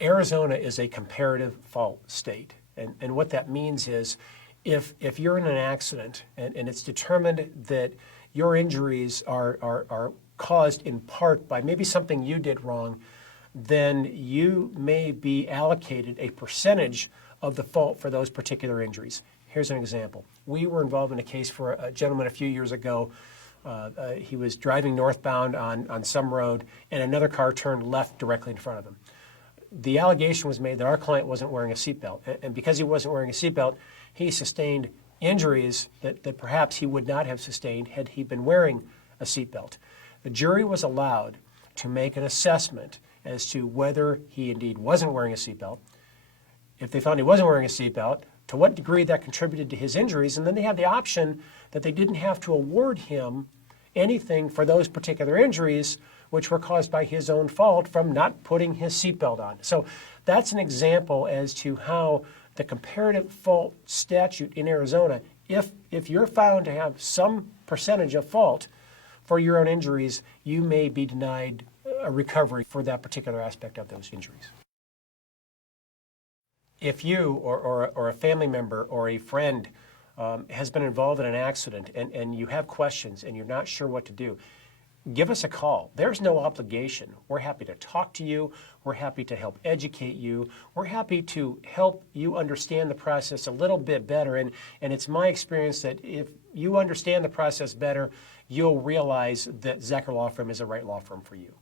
Arizona is a comparative fault state. And what that means is if you're in an accident and it's determined that your injuries are caused in part by maybe something you did wrong, then you may be allocated a percentage of the fault for those particular injuries. Here's an example. We were involved in a case for a gentleman a few years ago. He was driving northbound on some road, and another car turned left directly in front of him. The allegation was made that our client wasn't wearing a seatbelt, and because he wasn't wearing a seatbelt, he sustained injuries that perhaps he would not have sustained had he been wearing a seatbelt. The jury was allowed to make an assessment as to whether he indeed wasn't wearing a seatbelt. If they found he wasn't wearing a seatbelt, to what degree that contributed to his injuries, and then they had the option that they didn't have to award him anything for those particular injuries which were caused by his own fault from not putting his seatbelt on. So that's an example as to how the comparative fault statute in Arizona, if you're found to have some percentage of fault for your own injuries, you may be denied a recovery for that particular aspect of those injuries. If you or a family member or a friend has been involved in an accident and you have questions and you're not sure what to do, give us a call. There's no obligation. We're happy to talk to you. We're happy to help educate you. We're happy to help you understand the process a little bit better. And it's my experience that if you understand the process better, you'll realize that Zachar Law Firm is the right law firm for you.